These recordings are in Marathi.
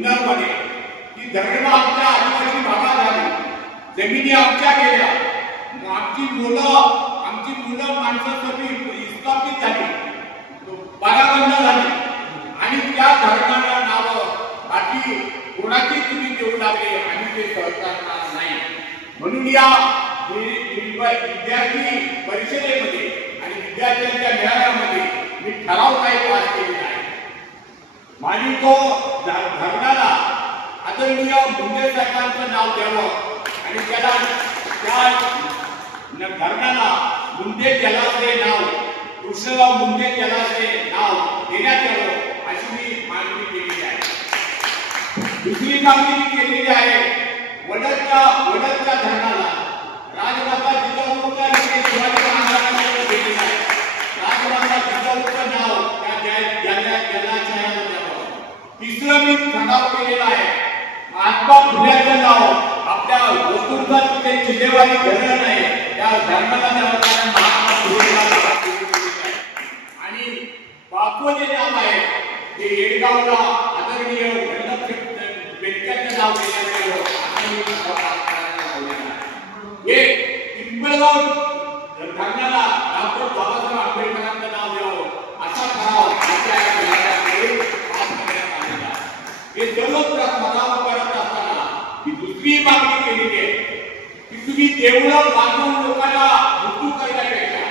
जुन्नरमध्ये. की धरण आमच्या आदिवासी भागात आली जमिनी आमच्या गेल्या. आमची मुलं आमची मुलं माणसं सगळी झाली. पराबंद झाली. आणि त्या धरणाला नावं बाकी कोणाची तुम्ही देऊ लागले आणि ते सहकारणार नाही. म्हणून या विद्यार्थी परिषदेमध्ये आणि विद्यार्थ्यांच्या मेळाव्यामध्ये मी ठराव काही पास केलेला आहे. माझी तो धरणा आदरणीय मुंडे साहेबांचं नाव द्यावं. आणि त्याला त्या धरणाला मुंडे जलाशय नाव कृष्णराव मुंडे जलाशय नाव देण्यात यावं अशी मी मागणी केलेली आहे. दुसरी कामगिरी केलेली आहे वडदच्या वडदच्या धरणाला राजमाता जिजाऊचा इथे शिवाजी महाराजांना दिलेला आहे. राजमाता जिजाऊंचं नाव त्या जलाशयाला द्यावं. तिसरं मी ठराव केलेला आहे महात्मा फुल्याचं नाव आपल्या वस्तूंचा तिथे जिल्हेवारी धरण नाही त्या धर्माला आहे. आणि पाचवं जे नाव आहे. ते येडगावला आदरणीय व्यक्त्यांचं नाव देण्यात हे पिंपळगाव धरणाला डॉक्टर बाबासाहेब आंबेडकरांचं नाव द्यावं असा ठराव आजच्या हे सर्व ठराव करत असताना ही दुसरी मागणी केलेली आहे की तुम्ही देवळं बांधून लोकांना मृत्यू करण्यापेक्षा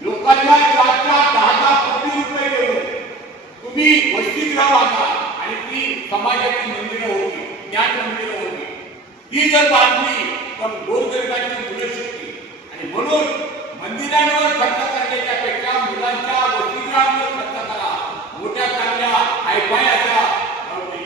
लोकांना चार चार दहा दहा कोटी रुपये देऊन तुम्ही वसतिगृह बांधा आणि ती समाजाची मंदिरं होती ज्ञान मंदिरं होती ती जर बांधली तर गोरगरिबांची मुलं शिकली आणि म्हणून मंदिरांवर खर्च करण्याच्या पेक्षा मुलांच्या वसतिगृहांवर खर्च करा. मोठ्या चांगल्या हायफाय म्हणजे,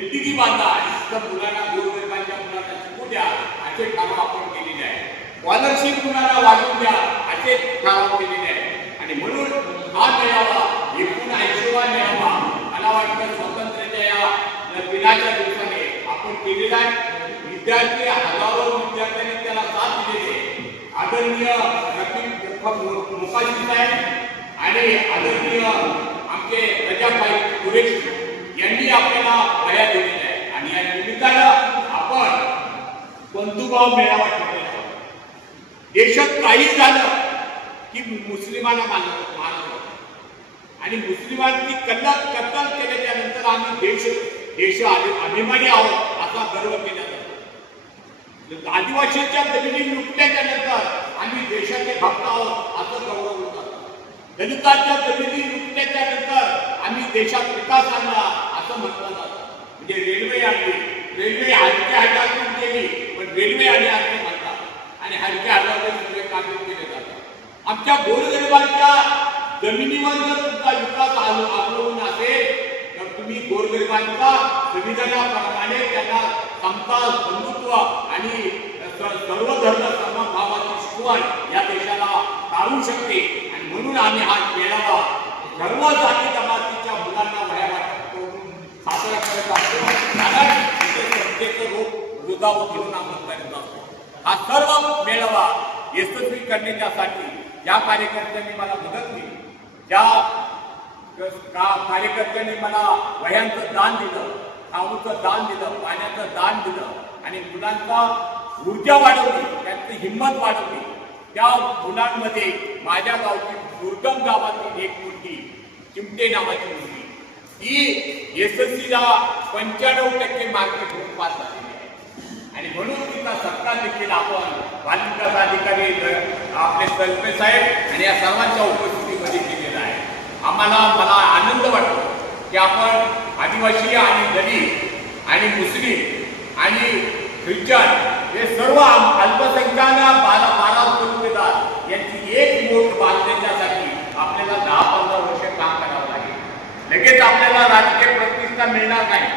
म्हणजे, बांधा आणि तिथं मुलांना गोरगरिबांच्या मुलांना शिकू द्या असे कामं आपण केलेले आहे स्कॉलरशिप कुणाला वाढवून द्या असे नाव केलेले आहे आणि म्हणून हा मेळावा एकूण ऐंशीवा मेळावा. मला वाटतं स्वातंत्र्याच्या या दिनाच्या दिवसाने आपण केलेला आहे. विद्यार्थी हजारो विद्यार्थ्यांनी त्याला साथ दिलेली आदरणीय रफिक मुखाजी साहेब आणि आदरणीय आमचे रजाबाई कुरेशी यांनी आपल्याला वया दिलेल्या आहे आणि या निमित्तानं आपण बंधुभाव मेळावा देशात काही झालं की मुस्लिमांना मानत मानत आणि मुस्लिमांची कल्ला कत्तल केल्याच्यानंतर आम्ही देश देश अभिमानी आहोत असा गर्व केला जातो. म्हणजे आदिवासींच्या जमिनी लुटल्याच्या नंतर आम्ही देशाचे भक्त आहोत असं गौरव होतात दलितांच्या जमिनी लुटल्याच्या नंतर आम्ही देशात विकास आणला असं म्हटलं जातं. म्हणजे रेल्वे आणली रेल्वे आजच्या हातातून गेली पण रेल्वे आली असं म्हणतात आणि सगळे कामे केले जातात. आमच्या गोरगरिबांच्या जमिनीवर जर तुमचा विकास आलो आवलंबून असेल तर तुम्ही गोरगरिबांच्या संविधानाप्रमाणे त्यांना समता बंधुत्व आणि स- सर्व धर्म समभावाची शिकवण या देशाला टाळू शकते. आणि म्हणून आम्ही हा मेळावा सर्व जाती जमातीच्या मुलांना वया वाटप साजरा करत असतो कारण इथे सत्तेचं रोग रुजाव घेऊन आपण असतो हा सर्व मेळावा यशस्वी करण्याच्यासाठी ज्या कार्यकर्त्यांनी मला मदत केली. ज्या का कार्यकर्त्यांनी मला वह्यांचं दान दिलं खाऊचं दान दिलं पाण्याचं दान दिलं आणि मुलांचा ऊर्जा वाढवली त्यांची हिंमत वाढवली त्या मुलांमध्ये माझ्या गावची दुर्गम गावातील एक मुलगी चिमटे नावाची मुलगी ती यशस्वीला पंच्याण्णव टक्के मार्क घेऊन पास झालेली आहे आणि म्हणून तिचा सत्कार देखील आपण बालविकास अधिकारी आपले कल्पे साहेब आणि या सर्वांच्या उपस्थितीमध्ये केलेला आहे. आम्हाला मला आनंद वाटतो की आपण आदिवासी आणि दलित आणि मुस्लिम आणि ख्रिश्चन हे सर्व अल्पसंख्याक बारा बारा उपस्थितदार यांची एक मोठ बांधण्यासाठी आपल्याला दहा पंधरा वर्ष काम करावं लागेल. लगेच आपल्याला राजकीय प्रतिष्ठा मिळणार नाही.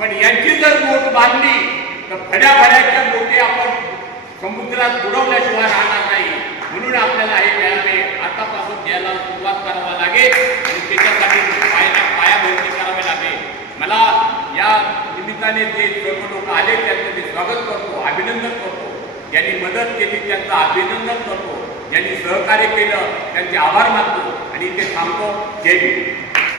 पण यांची जर मोठ बांधली तर फड्या फड्याच्या बोटी आपण समुद्रात बुडवल्याशिवाय राहणार नाही. म्हणून आपल्याला हे मेळावे आतापासून द्यायला सुरुवात करावा लागेल. आणि त्याच्यासाठी पायाला पायाभरणी करावी लागेल. मला या निमित्ताने जे सर्व लोक आले त्यांचं मी स्वागत करतो अभिनंदन करतो. ज्यांनी मदत केली त्यांचं अभिनंदन करतो. ज्यांनी सहकार्य केलं त्यांचे आभार मानतो. आणि इथे थांबतो. जय भीम